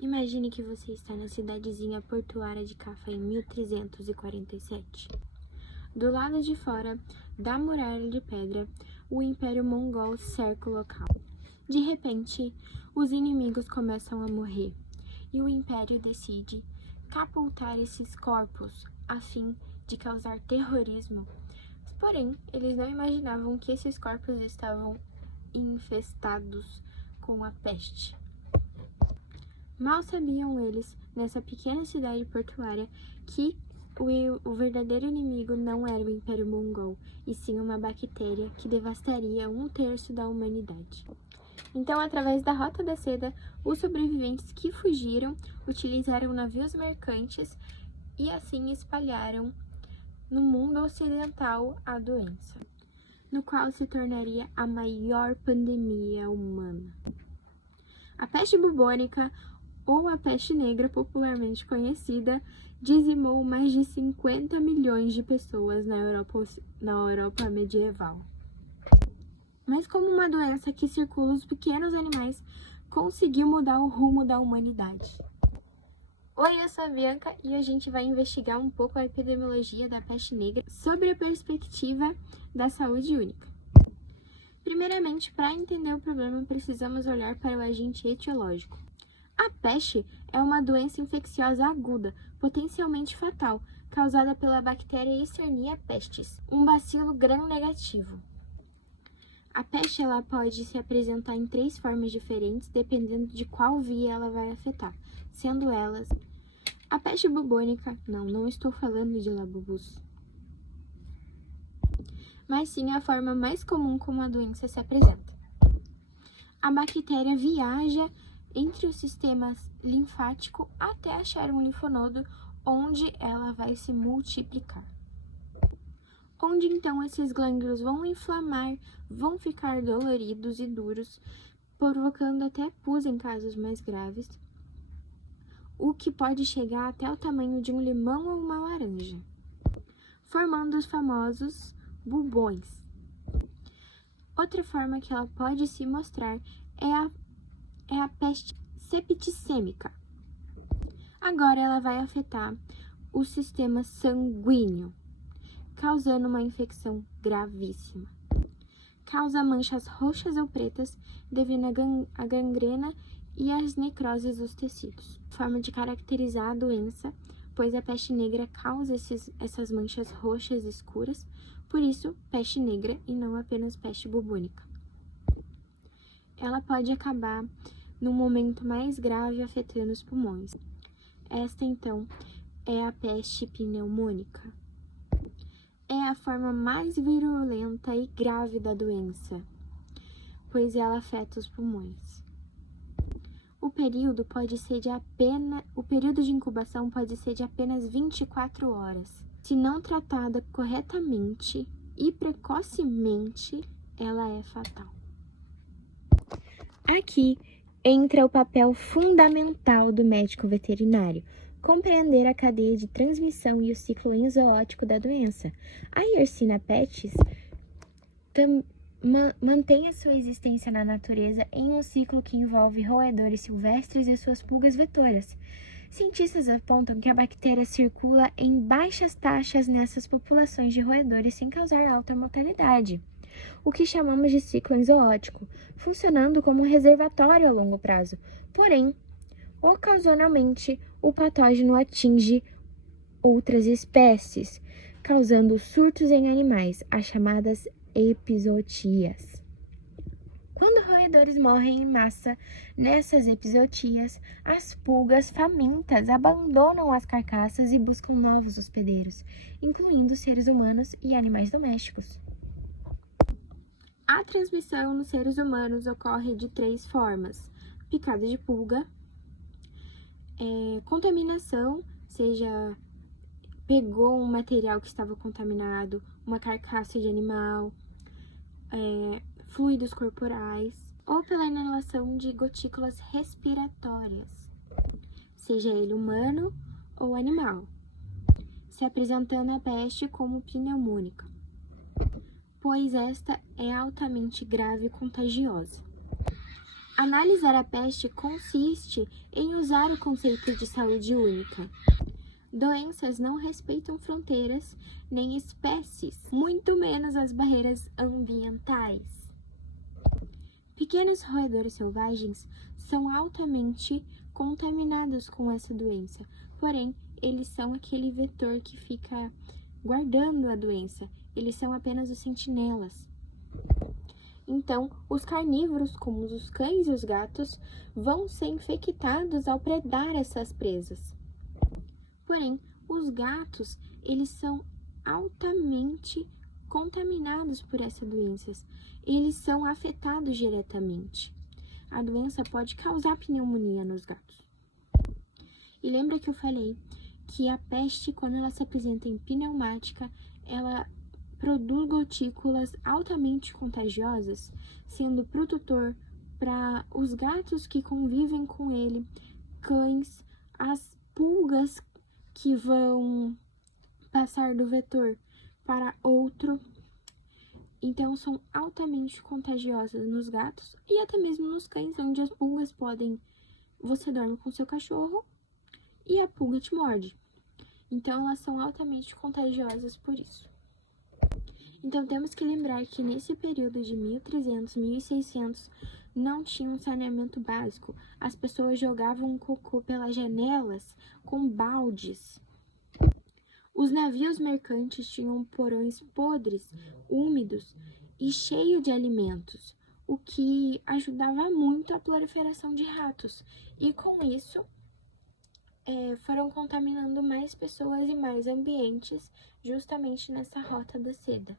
Imagine que você está na cidadezinha portuária de Cafá em 1347. Do lado de fora da muralha de pedra, o Império Mongol cerca o local. De repente, os inimigos começam a morrer e o Império decide capultar esses corpos a fim de causar terrorismo. Porém, eles não imaginavam que esses corpos estavam infestados com a peste. Mal sabiam eles, nessa pequena cidade portuária, que o verdadeiro inimigo não era o Império Mongol, e sim uma bactéria que devastaria 1/3 da humanidade. Então, através da Rota da Seda, os sobreviventes que fugiram utilizaram navios mercantes e assim espalharam no mundo ocidental a doença, no qual se tornaria a maior pandemia humana. A peste bubônica, ou a peste negra popularmente conhecida, dizimou mais de 50 milhões de pessoas na Europa medieval. Mas como uma doença que circula os pequenos animais, conseguiu mudar o rumo da humanidade. Oi, eu sou a Bianca e a gente vai investigar um pouco a epidemiologia da peste negra sobre a perspectiva da saúde única. Primeiramente, para entender o problema, precisamos olhar para o agente etiológico. A peste é uma doença infecciosa aguda, potencialmente fatal, causada pela bactéria Escherichia pestis, um bacilo gram-negativo. A peste ela pode se apresentar em 3 formas diferentes, dependendo de qual via ela vai afetar, sendo elas a peste bubônica, não estou falando de labubus, mas sim a forma mais comum como a doença se apresenta. A bactéria viaja entre o sistema linfático até achar um linfonodo onde ela vai se multiplicar. Onde então esses glândulos vão inflamar, vão ficar doloridos e duros, provocando até pus em casos mais graves, o que pode chegar até o tamanho de um limão ou uma laranja, formando os famosos bubões. Outra forma que ela pode se mostrar é a peste septicêmica. Agora ela vai afetar o sistema sanguíneo, causando uma infecção gravíssima. Causa manchas roxas ou pretas devido à gangrena e às necroses dos tecidos. Forma de caracterizar a doença, pois a peste negra causa essas manchas roxas escuras, por isso peste negra e não apenas peste bubônica. Ela pode acabar no momento mais grave afetando os pulmões. Esta, então, é a peste pneumônica. É a forma mais virulenta e grave da doença, pois ela afeta os pulmões. O período de incubação pode ser de apenas 24 horas. Se não tratada corretamente e precocemente, ela é fatal. Aqui entra o papel fundamental do médico veterinário, compreender a cadeia de transmissão e o ciclo enzootico da doença. A Yersinia pestis mantém a sua existência na natureza em um ciclo que envolve roedores silvestres e suas pulgas vetoras. Cientistas apontam que a bactéria circula em baixas taxas nessas populações de roedores sem causar alta mortalidade, o que chamamos de ciclo enzootico, funcionando como um reservatório a longo prazo. Porém, ocasionalmente, o patógeno atinge outras espécies, causando surtos em animais, as chamadas epizootias. Quando roedores morrem em massa nessas epizootias, as pulgas famintas abandonam as carcaças e buscam novos hospedeiros, incluindo seres humanos e animais domésticos. A transmissão nos seres humanos ocorre de 3 formas: picada de pulga, contaminação, seja pegou um material que estava contaminado, uma carcaça de animal, fluidos corporais, ou pela inalação de gotículas respiratórias, seja ele humano ou animal, se apresentando a peste como pneumônica, pois esta é altamente grave e contagiosa. Analisar a peste consiste em usar o conceito de saúde única. Doenças não respeitam fronteiras nem espécies, muito menos as barreiras ambientais. Pequenos roedores selvagens são altamente contaminados com essa doença, porém, eles são aquele vetor que fica guardando a doença, eles são apenas os sentinelas. Então, os carnívoros, como os cães e os gatos, vão ser infectados ao predar essas presas. Porém, os gatos, eles são altamente contaminados por essa doença. Eles são afetados diretamente. A doença pode causar pneumonia nos gatos. E lembra que eu falei que a peste, quando ela se apresenta em pneumática, ela produz gotículas altamente contagiosas, sendo produtor para os gatos que convivem com ele, cães, as pulgas que vão passar do vetor para outro. Então, são altamente contagiosas nos gatos e até mesmo nos cães, onde as pulgas podem... Você dorme com seu cachorro e a pulga te morde. Então, elas são altamente contagiosas por isso. Então, temos que lembrar que nesse período de 1300, 1600, não tinha um saneamento básico. As pessoas jogavam cocô pelas janelas com baldes. Os navios mercantes tinham porões podres, úmidos e cheios de alimentos, o que ajudava muito a proliferação de ratos. E com isso, foram contaminando mais pessoas e mais ambientes justamente nessa rota da seda.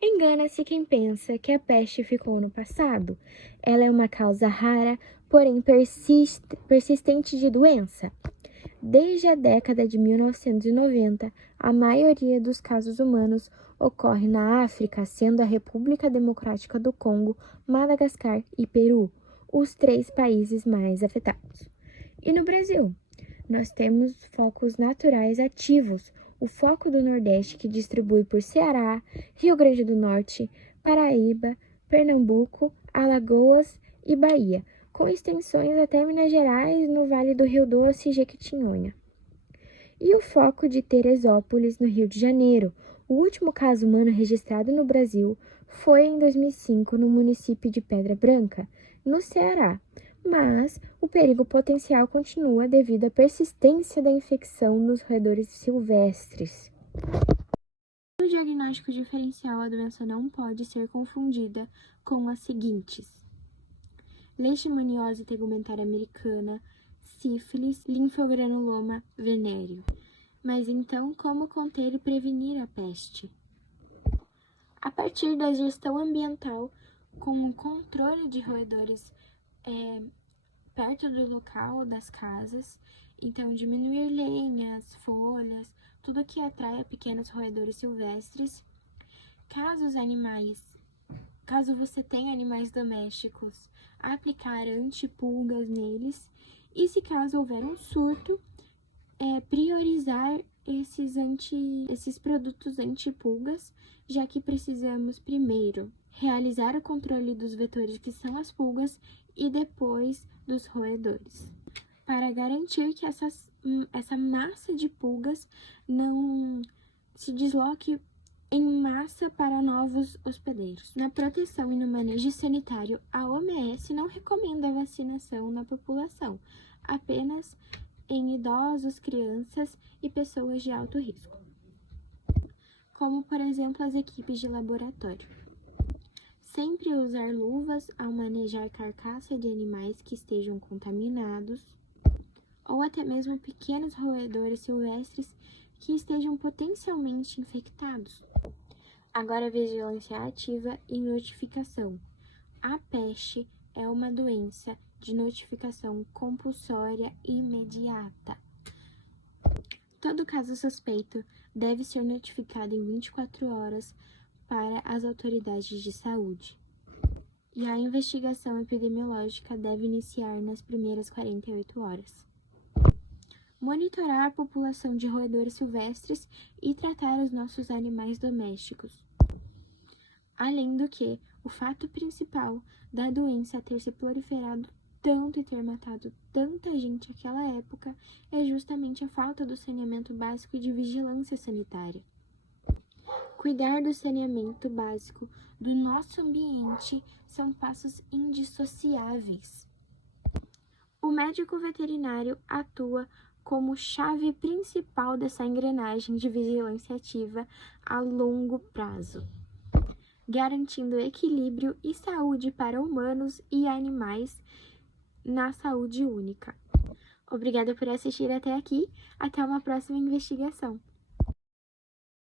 Engana-se quem pensa que a peste ficou no passado. Ela é uma causa rara, porém persistente de doença. Desde a década de 1990, a maioria dos casos humanos ocorre na África, sendo a República Democrática do Congo, Madagascar e Peru os 3 países mais afetados. E no Brasil, nós temos focos naturais ativos, o foco do Nordeste, que distribui por Ceará, Rio Grande do Norte, Paraíba, Pernambuco, Alagoas e Bahia, com extensões até Minas Gerais, no Vale do Rio Doce e Jequitinhonha. E o foco de Teresópolis, no Rio de Janeiro. O último caso humano registrado no Brasil foi em 2005, no município de Pedra Branca, no Ceará, mas o perigo potencial continua devido à persistência da infecção nos roedores silvestres. No diagnóstico diferencial, a doença não pode ser confundida com as seguintes: leishmaniose tegumentária americana, sífilis, linfogranuloma venéreo. Mas então, como conter e prevenir a peste? A partir da gestão ambiental, com o controle de roedores perto do local das casas, então diminuir lenhas, folhas, tudo que atrai pequenos roedores silvestres. Caso você tenha animais domésticos, aplicar antipulgas neles, e se caso houver um surto, priorizar esses produtos antipulgas, já que precisamos primeiro realizar o controle dos vetores, que são as pulgas, e depois dos roedores, para garantir que essa massa de pulgas não se desloque em massa para novos hospedeiros. Na proteção e no manejo sanitário, a OMS não recomenda a vacinação na população, apenas em idosos, crianças e pessoas de alto risco, como, por exemplo, as equipes de laboratório. Sempre usar luvas ao manejar carcaça de animais que estejam contaminados, ou até mesmo pequenos roedores silvestres que estejam potencialmente infectados. Agora, vigilância ativa e notificação. A peste é uma doença de notificação compulsória imediata. Todo caso suspeito deve ser notificado em 24 horas para as autoridades de saúde. E a investigação epidemiológica deve iniciar nas primeiras 48 horas. Monitorar a população de roedores silvestres e tratar os nossos animais domésticos. Além do que, O fato principal da doença ter se proliferado tanto e ter matado tanta gente naquela época é justamente a falta do saneamento básico e de vigilância sanitária. Cuidar do saneamento básico do nosso ambiente são passos indissociáveis. O médico veterinário atua como chave principal dessa engrenagem de vigilância ativa a longo prazo, garantindo equilíbrio e saúde para humanos e animais na saúde única. Obrigada por assistir até aqui. Até uma próxima investigação.